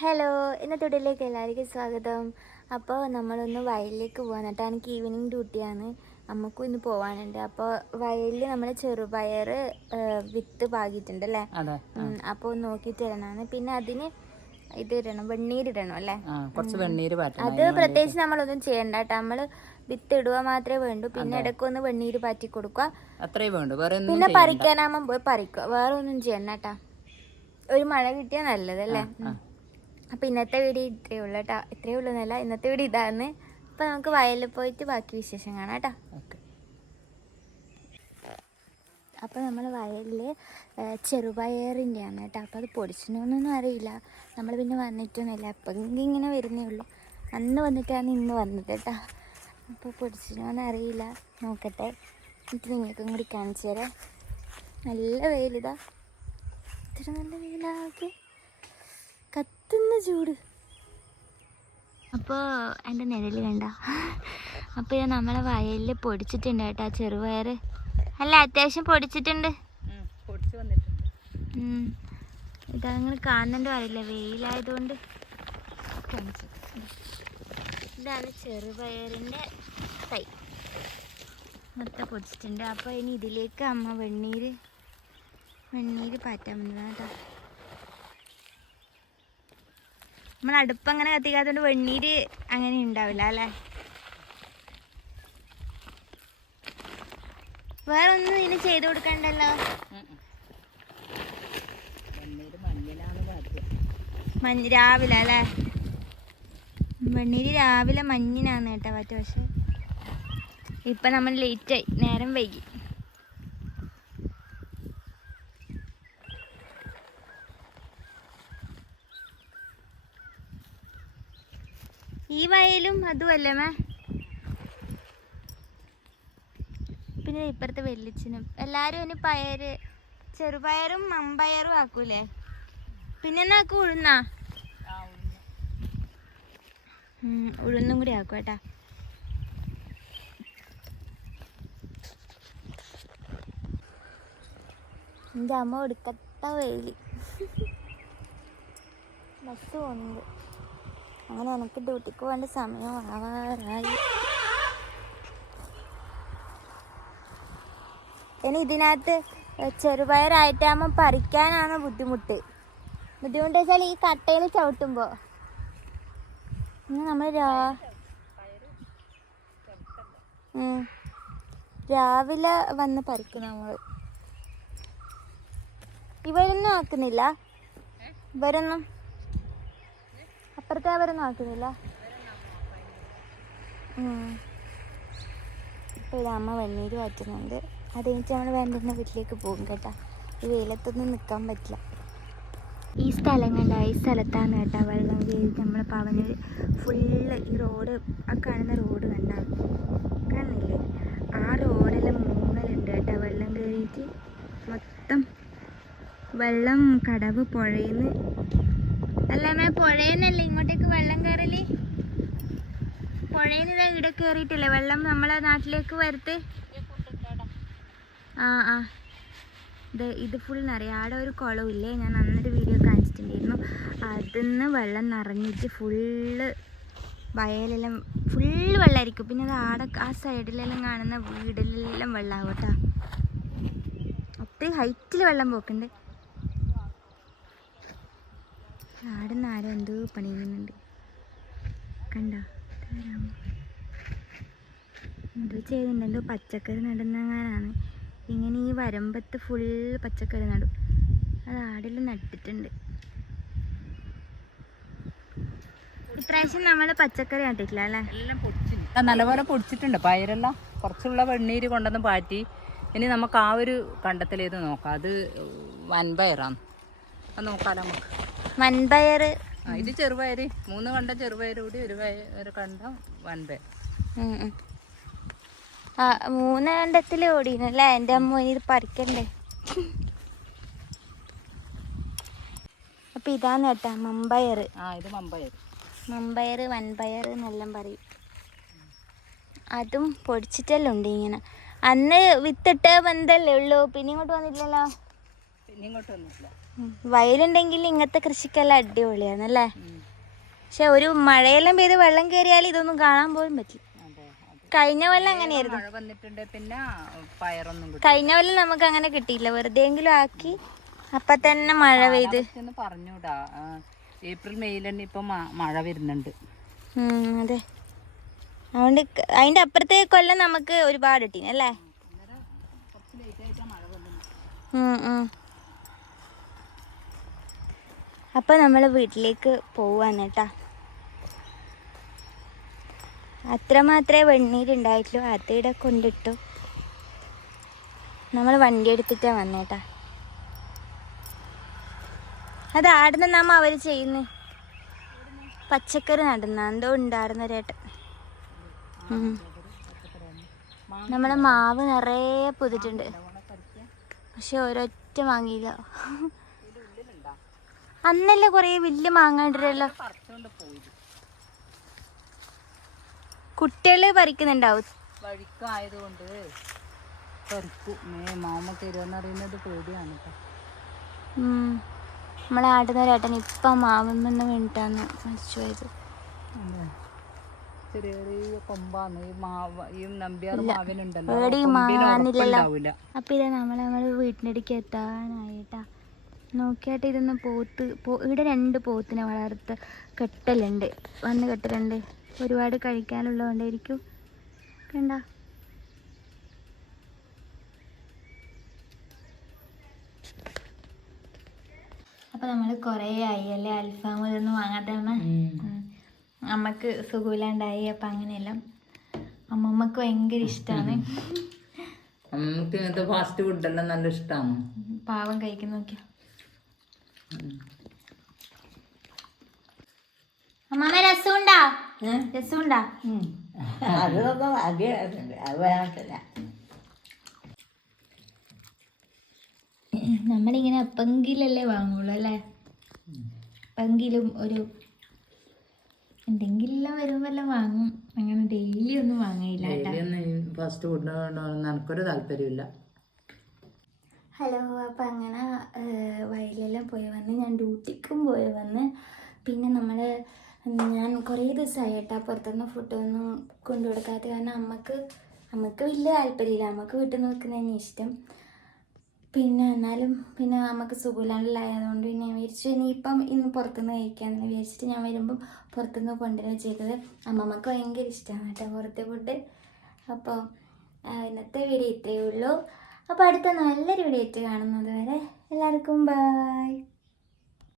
Hello, ഇന്നത്തെ വീഡിയോയിലേക്ക് എല്ലാവർക്കും സ്വാഗതം. അപ്പോൾ നമ്മളൊന്ന് വയലിലേക്ക് പോകാൻ കേട്ടോ. എനിക്ക് ഈവനിങ് ഡ്യൂട്ടിയാണ്, നമുക്കും ഇന്ന് പോകാനുണ്ട്. അപ്പോൾ വയലിൽ നമ്മൾ ചെറുപയർ വിത്ത് പാകിയിട്ടുണ്ട് അല്ലേ? അപ്പോൾ നോക്കിയിട്ട് ഇടണമാണ്. പിന്നെ അതിന് ഇത് ഇടണം, വെണ്ണീരിടണം അല്ലേ? കുറച്ച് വെണ്ണീര് അത് പ്രത്യേകിച്ച് നമ്മളൊന്നും ചെയ്യണ്ട കേട്ടോ. നമ്മൾ വിത്ത് ഇടുക മാത്രമേ വേണ്ടൂ. പിന്നെ ഇടയ്ക്കൊന്ന് വെണ്ണീര് പാറ്റി കൊടുക്കുക, അത്രേ വേണ്ടൂ. പിന്നെ പറിക്കാനാകുമ്പോൾ പോയി പറിക്കുക. വേറെ ഒന്നും ചെയ്യണ്ട കേട്ടോ. ഒരു മഴ കിട്ടിയാൽ നല്ലതല്ലേ? അപ്പോൾ ഇന്നത്തെ വീഡിയോ ഇത്രയേ ഉള്ളൂ കേട്ടോ. ഇത്രയേ ഉള്ളൂ എന്നല്ല, ഇന്നത്തെ വീഡിയോ ഇതാണ്. അപ്പോൾ നമുക്ക് വയലിൽ പോയിട്ട് ബാക്കി വിശേഷം കാണാം കേട്ടോ. അപ്പോൾ നമ്മൾ വയലിൽ ചെറുപയറിൻ്റെയാണ് കേട്ടോ. അപ്പോൾ അത് പൊടിച്ചിട്ടൊന്നും അറിയില്ല, നമ്മൾ പിന്നെ വന്നിട്ടൊന്നുമില്ല. അപ്പം ഇങ്ങനെ വരുന്നേ ഉള്ളൂ. അന്ന് വന്നിട്ടാണ് ഇന്ന് വന്നത് കേട്ടോ. അപ്പോൾ പൊടിച്ചിട്ടൊന്നും അറിയില്ല, നോക്കട്ടെ. എന്നിട്ട് നിങ്ങൾക്കും കൂടി കാണിച്ചു തരാം. നല്ല വെയിലിതാ, ഇത്ര നല്ല വെയിലാകെ, കത്തുന്ന ചൂട്. അപ്പോൾ എൻ്റെ നിഴൽ കണ്ട. അപ്പോൾ ഇത് നമ്മളെ വയലിൽ പൊടിച്ചിട്ടുണ്ട് കേട്ടോ ചെറുപയർ. അല്ല, അത്യാവശ്യം പൊടിച്ചിട്ടുണ്ട്. ഇതങ്ങനെ കാണുന്നുണ്ടോ അറിയില്ല, വെയിലായതുകൊണ്ട്. ഇതാണ് ചെറുപയറിൻ്റെ തൈ, മൊത്തം പൊടിച്ചിട്ടുണ്ട്. അപ്പോൾ ഇനി ഇതിലേക്ക് അമ്മ വെണ്ണീര് പാറ്റാൻ വന്നതാണ് കേട്ടോ. നമ്മൾ അടുപ്പങ്ങനെ കത്തിക്കാത്തതുകൊണ്ട് വെണ്ണീര് അങ്ങനെ ഉണ്ടാവില്ല അല്ലേ? വേറെ ഒന്നും ഇതിന് ചെയ്ത് കൊടുക്കണ്ടല്ലോ. രാവിലെ അല്ലേ? വെണ്ണീര് രാവിലെ മഞ്ഞിനാന്ന് കേട്ടോ പറ്റ. പക്ഷെ ഇപ്പം നമ്മൾ ലേറ്റായി, നേരം വൈകി. ഈ വയലും അതുമല്ലേ മേ? പിന്നെ ഇപ്പുറത്തെ വെല്ലിച്ചിനും എല്ലാവരും ഇനി ചെറുപയറും മമ്പയറും ആക്കൂലേ? പിന്നെ എന്നാ ഉഴുന്നാ? ഉഴുന്നും കൂടി ആക്കും കേട്ടാ. എൻ്റെ അമ്മ എടുക്കത്ത വെയില്, ബസ് പോകുന്നത്. അങ്ങനെ എനിക്ക് ഡ്യൂട്ടിക്ക് പോകേണ്ട സമയം ആവാറായി. ഇനി ഇതിനകത്ത് ചെറുപയറായിട്ടാകുമ്പോൾ പറിക്കാനാണ് ബുദ്ധിമുട്ട് വെച്ചാൽ ഈ കട്ടയിൽ ചവിട്ടുമ്പോൾ. നമ്മൾ രാവിലെ വന്ന് പറിക്കും നമ്മൾ. ഇവരൊന്നും ആക്കുന്നില്ല, ഇവരൊന്നും അപ്പുറത്തെ അവരൊന്നും ആക്കുന്നില്ല. ഇപ്പോൾ ഇത് അമ്മ വെണ്ണീര് മാറ്റുന്നുണ്ട്. അത് കഴിഞ്ഞിട്ട് നമ്മൾ വേണ്ടുന്ന വീട്ടിലേക്ക് പോകും കേട്ടോ. ഈ വെയിലത്തൊന്നും നിൽക്കാൻ പറ്റില്ല. ഈ സ്ഥലം കണ്ട, ഈ സ്ഥലത്താണ് കേട്ടോ വെള്ളം കയറി നമ്മളെ പവനൂർ ഫുള്ള്. ഈ റോഡ്, ആ കാണുന്ന റോഡ് കാണുന്നില്ലേ? ആ റോഡെല്ലാം മൂന്നലുണ്ട് കേട്ടോ വെള്ളം കയറിയിട്ട്. മൊത്തം വെള്ളം കടവ് പുഴയിന്ന് അല്ലേ? പുഴയെന്നല്ലേ ഇങ്ങോട്ടേക്ക് വെള്ളം കയറല്? പുഴയിന്ന് ഇവിടെ കയറിയിട്ടില്ലേ വെള്ളം നമ്മളെ നാട്ടിലേക്ക് വരുത്ത്. ഇത് ഫുൾ നിറയെ. ആടെ ഒരു കുളമില്ലേ, ഞാൻ അന്നൊരു വീഡിയോ കാണിച്ചിട്ടുണ്ടായിരുന്നു. അതിന്ന് വെള്ളം നിറഞ്ഞിട്ട് ഫുള്ള് വയലെല്ലാം ഫുള്ള് വെള്ളമായിരിക്കും. പിന്നെ അത് ആടെ ആ സൈഡിലെല്ലാം കാണുന്ന വീടിലെല്ലാം വെള്ളമാകും കേട്ടോ. അത്രയും ഹൈറ്റിൽ വെള്ളം പോക്കുണ്ട്. ആടെ നിന്ന് ആരോ എന്തോ പണി ചെയ്യുന്നുണ്ട് കണ്ടോ? എന്തോ ചെയ്യുന്നുണ്ട്, എന്തോ പച്ചക്കറി നടുന്നങ്ങാനാണ്. ഇങ്ങനെ ഈ വരമ്പത്ത് ഫുള്ള് പച്ചക്കറി നടും. അത് ആടെല്ലാം നട്ടിട്ടുണ്ട്. ഇപ്രാവശ്യം നമ്മൾ പച്ചക്കറി നട്ടിട്ടില്ല അല്ലേ? എല്ലാം പൊടിച്ചിട്ടുണ്ട്, നല്ലപോലെ പൊടിച്ചിട്ടുണ്ട് പയരെല്ലാം. കുറച്ചുള്ള വെണ്ണീര് കൊണ്ടുവന്ന് പാറ്റി. ഇനി നമുക്ക് ആ ഒരു കണ്ടത്തിലേത് നോക്കാം. അത് വൻപയറാണ്, അത് നോക്കാലോ നമുക്ക്. വൻപയർ, ഇത് ചെറുപയർ. 3 കണ്ടം ചെറുപയർ കൂടി ഒരു കണ്ടം വൻപയർ. 3 കണ്ടത്തിൽ ഓടിനല്ലേ? എൻ്റെ അമ്മ ഇത് പറിക്കണ്ടേ. അപ്പം ഇതാണ് കേട്ടാ മമ്പയർ. ഇത് മമ്പയർ വൻപയർ എന്നെല്ലാം പറയും. അതും പൊടിച്ചിട്ടെല്ലാം ഉണ്ട് ഇങ്ങനെ. അന്ന് വിത്തിട്ട് വന്നല്ലേ ഉള്ളൂ, പിന്നെ ഇങ്ങോട്ട് വന്നിട്ടില്ലല്ലോ. ഇനി ഇങ്ങോട്ട് വന്നിട്ടില്ല. വയലുണ്ടെങ്കിൽ ഇങ്ങനത്തെ കൃഷിക്കെല്ലാം അടിപൊളിയാണല്ലേ. പക്ഷെ ഒരു മഴയെല്ലാം പെയ്ത് വെള്ളം കയറിയാൽ ഇതൊന്നും കാണാൻ പോലും പറ്റില്ല. കഴിഞ്ഞ കൊല്ലം അങ്ങനെയായിരുന്നു. മഴ വന്നിട്ടുണ്ട്, പിന്നെ പയറൊന്നും കിട്ടും. കഴിഞ്ഞ കൊല്ലം നമുക്ക് അങ്ങനെ കിട്ടിയില്ല, വെറുതെ എങ്കിലും ആക്കി അപ്പൊ തന്നെ മഴ പെയ്ത്. പറഞ്ഞൂടാ, ഏപ്രിൽ മെയ്യിൽ തന്നെ ഇപ്പൊ മഴ വരുന്നുണ്ട്. അതെ, അതുകൊണ്ട് അതിന്റെ അപ്പുറത്തെ കൊല്ലം നമുക്ക് ഒരുപാട് കിട്ടീനല്ലേ. അപ്പൊ നമ്മള് വീട്ടിലേക്ക് പോവാന്ന് കേട്ടാ. അത്രമാത്രമേ വെണ്ണീരുണ്ടായിട്ടുള്ളൂ, അതിടെ കൊണ്ടിട്ടു. നമ്മൾ വണ്ടി എടുത്തിട്ടാ വന്നേട്ടാ. അത് ആടുന്ന നാമ അവര് ചെയ്യുന്നേ, പച്ചക്കറി നടുന്ന എന്തോ ഉണ്ടായിരുന്ന ഒരേട്ടൻ. നമ്മളെ മാവ് നിറയെ പുതിട്ടുണ്ട്, പക്ഷെ ഒരൊറ്റ വാങ്ങിയില്ല. അന്നല്ലേ കൊറേ വലിയ മാങ്ങണ്ടല്ലോ. കുട്ടികള് പറിക്കുന്നുണ്ടാവും. വഴിക്കായതുകൊണ്ട് മാമ തരുമെന്നറിയുന്നത് പേടിയാണ് കേട്ടോ. നമ്മളെ ആടുന്ന ഒരേട്ടൻ ഇപ്പം മാമെന്ന് വീണിട്ടാന്ന് മരിച്ചു പോയത്. ചെറിയ ചെറിയ കൊമ്പാന്ന് ഈ നമ്പ്യാർ മാവിനുണ്ടല്ലോ. അപ്പൊ ഇതാ നമ്മളെ വീട്ടിനടുക്ക് എത്താനായിട്ടാ. നോക്കിയാട്ട് ഇതൊന്ന് ഇവിടെ 2 പോത്തിനെ വളർത്ത് കെട്ടലുണ്ട്, വന്ന് കെട്ടലുണ്ട്. ഒരുപാട് കഴിക്കാനുള്ളതുകൊണ്ടായിരിക്കും. കണ്ട, അപ്പൊ നമ്മള് കൊറേ ആയി അല്ലേ അൽഫാം ഇതൊന്നും വാങ്ങാത്ത. അമ്മക്ക് സുഖമില്ലാണ്ടായി, അപ്പൊ അങ്ങനെയെല്ലാം. അമ്മമ്മക്ക് ഭയങ്കര ഇഷ്ടമാണ്. അമ്മക്ക് ഇങ്ങനത്തെ ഫാസ്റ്റ് ഫുഡെല്ലാം നല്ല ഇഷ്ടമാണ്. പാവം കഴിക്കുന്ന നോക്കിയോ. അമ്മമ്മ രസമുണ്ടാ? രസമുണ്ടാ? നമ്മളിങ്ങനെ എപ്പെങ്കിലല്ലേ വാങ്ങുള്ളൂ അല്ലേ. എപ്പെങ്കിലും ഒരു എന്തെങ്കിലും വരുമ്പോഴെല്ലാം വാങ്ങും, അങ്ങനെ ഡെയിലി ഒന്നും വാങ്ങയില്ല. ഫാസ്റ്റ് ഫുഡ് എനിക്കൊരു താല്പര്യമില്ല. ഹലോ, അപ്പം അങ്ങനെ വയലെല്ലാം പോയി വന്ന്, ഞാൻ ഡ്യൂട്ടിക്കും പോയി വന്ന്. പിന്നെ ഞാൻ കുറേ ദിവസമായി കേട്ടോ പുറത്തുനിന്ന് ഫുഡൊന്നും കൊണ്ടു കൊടുക്കാത്ത. കാരണം അമ്മക്ക് വലിയ താല്പര്യമില്ല, അമ്മക്ക് വീട്ടിൽ നിന്ന് വെക്കുന്നതന്നെ ഇഷ്ടം. പിന്നെ എന്നാലും പിന്നെ അമ്മക്ക് സുഖമില്ലാണ്ടായതുകൊണ്ട് പിന്നെ ഞാൻ വിചാരിച്ചു ഇന്ന് പുറത്തുനിന്ന് കഴിക്കാമെന്ന് വിചാരിച്ചിട്ട് ഞാൻ വരുമ്പം പുറത്തുനിന്ന് കൊണ്ടുവരിക ചെയ്തത്. അമ്മമ്മക്ക് ഭയങ്കര ഇഷ്ടമാണ് കേട്ടോ പുറത്തെ ഫുഡ്. അപ്പോൾ ഇന്നത്തെ വീഡിയോ ഇത്രയേ ഉള്ളൂ. അപ്പോൾ അടുത്ത നല്ലൊരു വീഡിയോ ആയിട്ട് കാണുന്നത് വരെ എല്ലാവർക്കും ബൈ.